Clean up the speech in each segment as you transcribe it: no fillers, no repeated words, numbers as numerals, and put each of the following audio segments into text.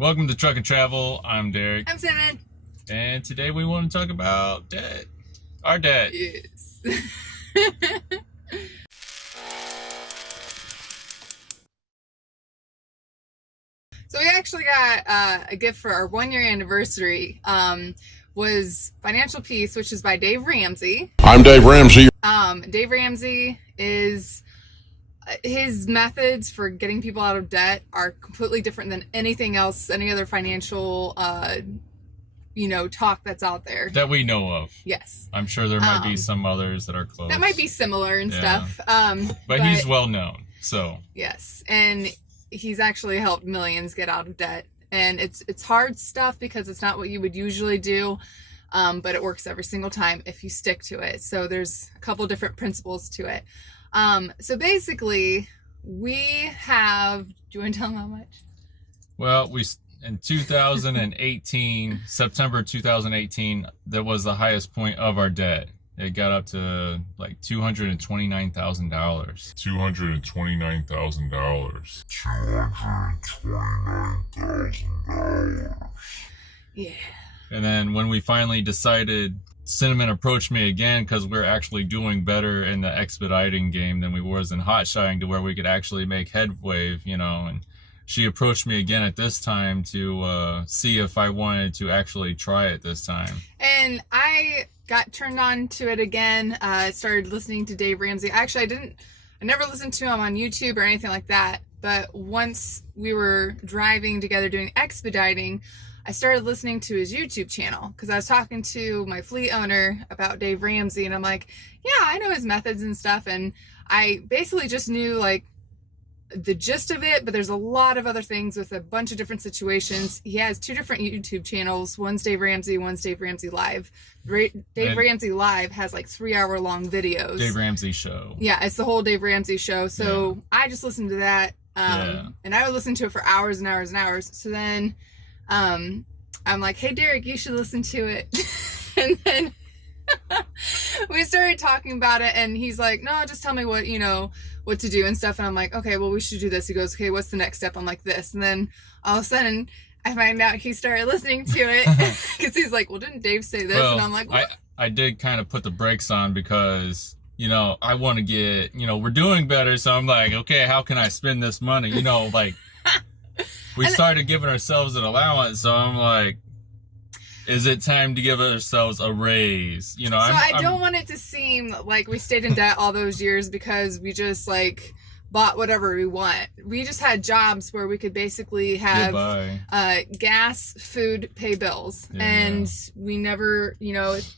Welcome to Truck and Travel. I'm Darrick. I'm Simon. And today we want to talk about debt. Our debt. Yes. So we actually got a gift for our 1-year anniversary. Was Financial Peace, which is by Dave Ramsey. I'm Dave Ramsey. Dave Ramsey is... his methods for getting people out of debt are completely different than anything else, any other financial, talk that's out there. That we know of. Yes. I'm sure there might be some others that are close. That might be similar and stuff. But he's well known, so. Yes, and he's actually helped millions get out of debt. And it's hard stuff because it's not what you would usually do, but it works every single time if you stick to it. So there's a couple different principles to it. So basically, we have, do you want to tell them how much? Well, in 2018, September 2018, that was the highest point of our debt. It got up to like $229,000. $229,000. $229,000. Yeah. And then when we finally decided, Cinnamon approached me again because we're actually doing better in the expediting game than we was in hot shotting, to where we could actually make headway, and she approached me again at this time to see if I wanted to actually try it this time. And I got turned on to it again. Started listening to Dave Ramsey. Actually, I never listened to him on YouTube or anything like that, but once we were driving together doing expediting, I started listening to his YouTube channel because I was talking to my fleet owner about Dave Ramsey, and I'm like, yeah, I know his methods and stuff, and I basically just knew like the gist of it, but there's a lot of other things with a bunch of different situations. He has 2 different YouTube channels. One's Dave Ramsey, one's Dave Ramsey Live. Dave Ramsey Live has like 3-hour-long videos. Dave Ramsey Show. Yeah, it's the whole Dave Ramsey Show. So yeah. I just listened to that, and I would listen to it for hours and hours and hours. So then I'm like, hey, Darrick, you should listen to it. And then we started talking about it, and he's like, no, just tell me what to do and stuff. And I'm like, okay, well, we should do this. He goes, okay, what's the next step? I'm like, this. And then all of a sudden I find out he started listening to it because he's like, well, didn't Dave say this? Well, and I'm like, what? I did kind of put the brakes on because, I want to get, we're doing better. So I'm like, okay, how can I spend this money? We started giving ourselves an allowance, so I'm like, is it time to give ourselves a raise? I don't want it to seem like we stayed in debt all those years because we just like bought whatever we want. We just had jobs where we could basically have gas, food, pay bills. Yeah. And we never,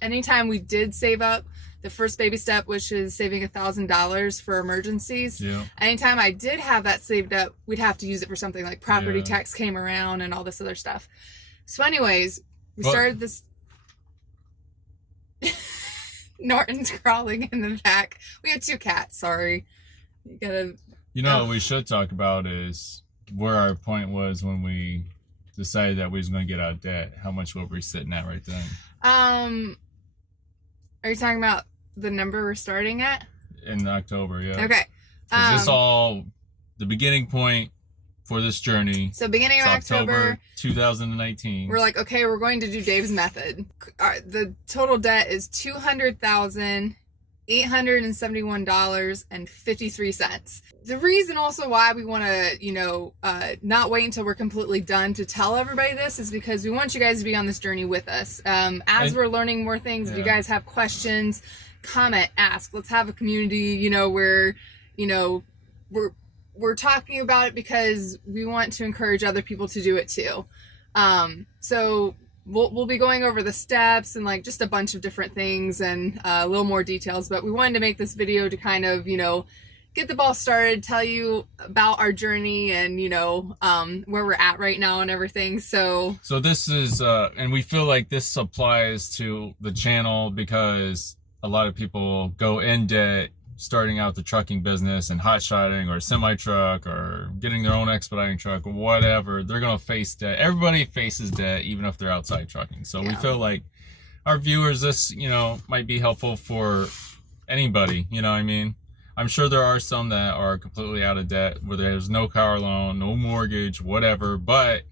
anytime we did save up, the first baby step, which is saving $1,000 for emergencies. Yeah. Anytime I did have that saved up, we'd have to use it for something like property tax came around and all this other stuff. So anyways, we started this. Norton's crawling in the back. We have 2 cats. Sorry. You gotta. What we should talk about is where our point was when we decided that we was going to get out of debt. How much were we sitting at right then? Are you talking about the number we're starting at? In October, yeah. Okay. Is this all the beginning point for this journey? So beginning of October 2019. We're like, okay, we're going to do Dave's method. The total debt is $200,871.53. The reason also why we want to, not wait until we're completely done to tell everybody this is because we want you guys to be on this journey with us. As we're learning more things, if you guys have questions, comment, ask. Let's have a community, where, we're talking about it because we want to encourage other people to do it too. So we'll be going over the steps and like just a bunch of different things and a little more details, but we wanted to make this video to kind of, get the ball started, tell you about our journey and, where we're at right now and everything. So this is, and we feel like this applies to the channel because a lot of people go in debt starting out the trucking business and hot shotting or semi truck or getting their own expediting truck or whatever. They're going to face debt. Everybody faces debt, even if they're outside trucking. So we feel like our viewers, this, might be helpful for anybody. I'm sure there are some that are completely out of debt where there's no car loan, no mortgage, whatever, but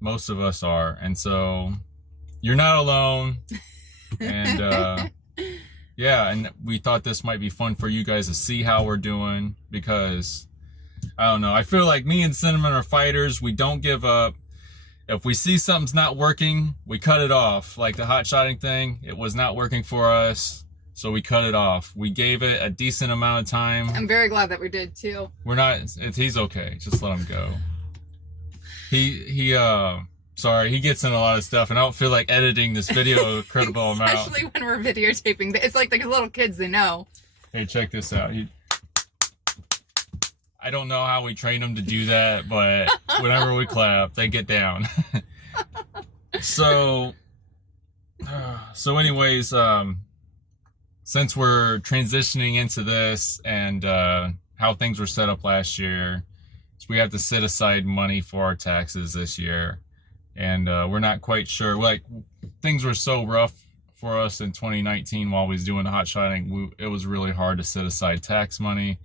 Most of us are. And so you're not alone. And yeah, and we thought this might be fun for you guys to see how we're doing, because I don't know, I feel like me and Cinnamon are fighters. We don't give up. If we see something's not working, we cut it off. Like the hot shotting thing, it was not working for us, so we cut it off. We gave it a decent amount of time. I'm very glad that we did too. We're not, he's okay. Just let him go. Sorry, he gets in a lot of stuff, and I don't feel like editing this video a critical amount. Especially when we're videotaping. It's like the little kids, they know. Hey, check this out. I don't know how we train them to do that, but whenever we clap, they get down. So anyways, since we're transitioning into this and how things were set up last year, so we have to set aside money for our taxes this year. And we're not quite sure. Like, things were so rough for us in 2019 while we was doing the hot shotting. It was really hard to set aside tax money.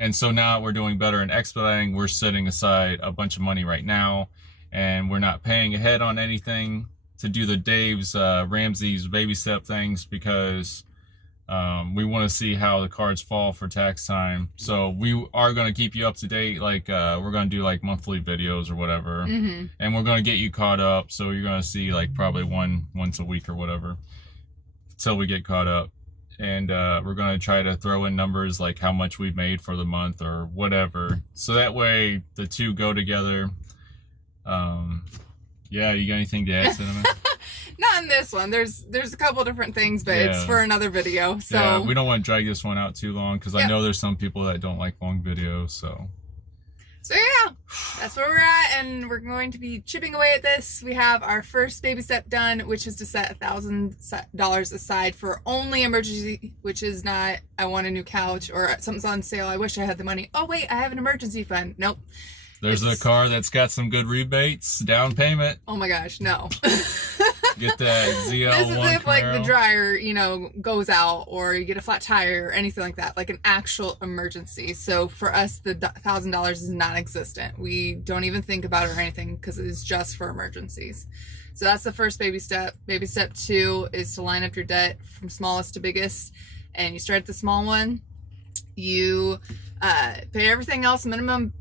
And so now we're doing better in expediting. We're setting aside a bunch of money right now, and we're not paying ahead on anything to do the Dave's Ramsey's baby step things, because we want to see how the cards fall for tax time. So we are going to keep you up to date. Like we're going to do like monthly videos or whatever, and we're going to get you caught up. So you're going to see like probably once a week or whatever till we get caught up. And we're going to try to throw in numbers like how much we've made for the month or whatever, so that way the two go together. Yeah, you got anything to add, Cinnamon? Not in this one. There's a couple different things, but it's for another video. So yeah, we don't want to drag this one out too long, because I know there's some people that don't like long videos. So yeah, that's where we're at, and we're going to be chipping away at this. We have our first baby step done, which is to set $1,000 aside for only emergency, which is not, I want a new couch or something's on sale, I wish I had the money. Oh wait, I have an emergency fund. Nope. There's a car that's got some good rebates, down payment. Oh my gosh, no. Get that ZL1 This is if like the Camaro. dryer, goes out, or you get a flat tire or anything like that, like an actual emergency. So for us, the $1,000 is non-existent. We don't even think about it or anything, because it is just for emergencies. So that's the first baby step. Baby step 2 is to line up your debt from smallest to biggest, and you start at the small one. You pay everything else minimum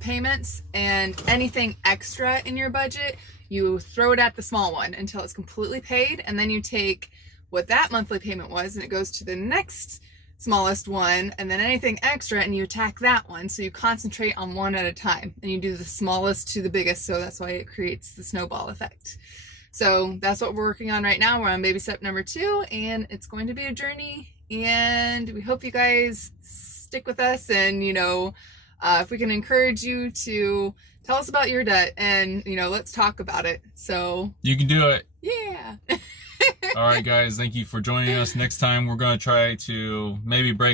payments, and anything extra in your budget, you throw it at the small one until it's completely paid, and then you take what that monthly payment was and it goes to the next smallest one, and then anything extra, and you attack that one. So you concentrate on one at a time, and you do the smallest to the biggest, so that's why it creates the snowball effect. So that's what we're working on right now. We're on baby step number 2, and it's going to be a journey, and we hope you guys stick with us, and if we can encourage you to tell us about your debt, and let's talk about it. So you can do it. Yeah. All right, guys, thank you for joining us. Next time we're going to try to maybe break